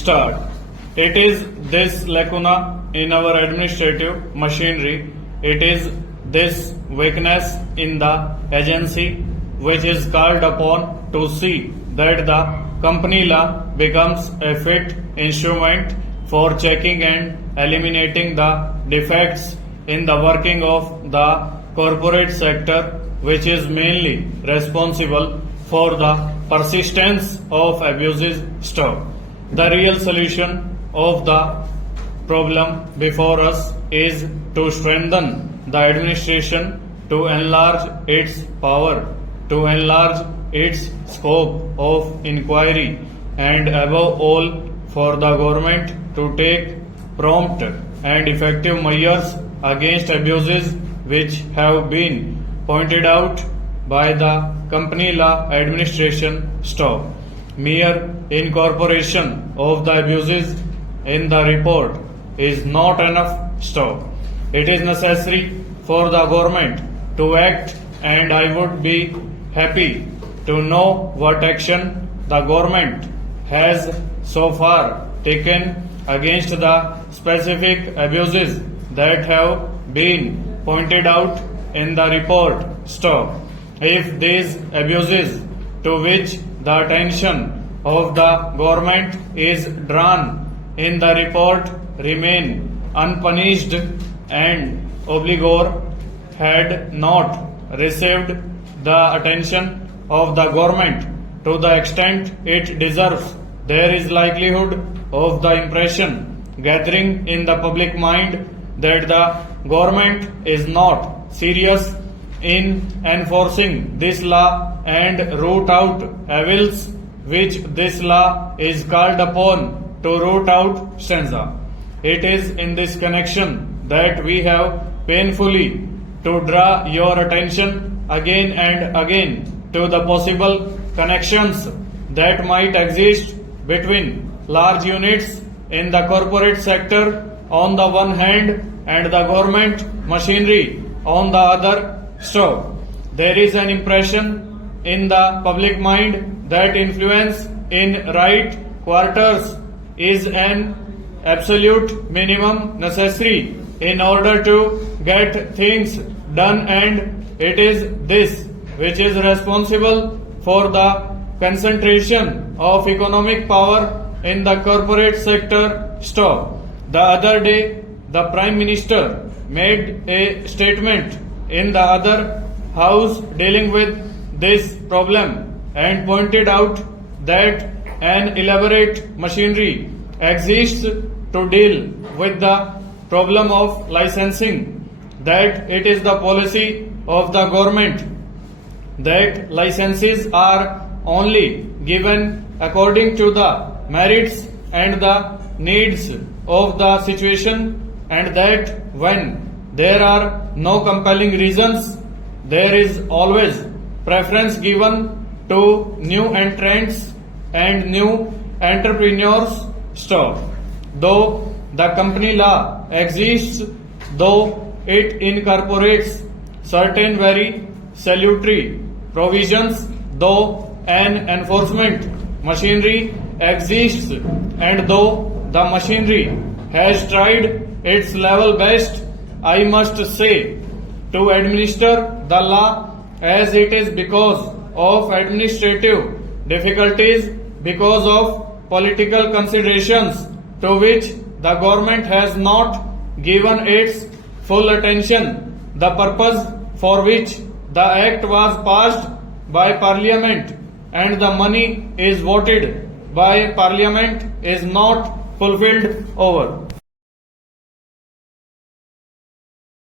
start. It is this lacuna in our administrative machinery, it is this weakness in the agency which is called upon to see that the company law becomes a fit instrument for checking and eliminating the defects in the working of the corporate sector, which is mainly responsible for the persistence of abuses stock. The real solution of the problem before us is to strengthen the administration, to enlarge its power, to enlarge its scope of inquiry, and above all for the government to take prompt and effective measures against abuses which have been pointed out by the company law administration staff. Mere incorporation of the abuses in the report is not enough staff. It is necessary for the government to act, and I would be happy to know what action the government has so far taken against the specific abuses that have been pointed out in the report. Stop. If these abuses to which the attention of the government is drawn in the report remain unpunished and obligor had not received the attention of the government to the extent it deserves, there is likelihood of the impression gathering in the public mind that the government is not serious in enforcing this law and root out evils which this law is called upon to root out stanza. It is in this connection that we have painfully to draw your attention again and again to the possible connections that might exist between large units in the corporate sector on the one hand and the government machinery on the other. So, there is an impression in the public mind that influence in right quarters is an absolute minimum necessary in order to get things done, and it is this which is responsible for the concentration of economic power in the corporate sector. Stop. The other day, the Prime Minister made a statement in the other house dealing with this problem and pointed out that an elaborate machinery exists to deal with the problem of licensing, that it is the policy of the government that licenses are only given according to the merits and the needs of the situation, and that when there are no compelling reasons, there is always preference given to new entrants and new entrepreneurs. Stop. Though the company law exists, though it incorporates certain very salutary provisions, though an enforcement machinery exists, and though the machinery has tried its level best, I must say, to administer the law as it is because of administrative difficulties, because of political considerations to which the government has not given its full attention, the purpose for which the act was passed by Parliament and the money is voted by Parliament is not fulfilled over.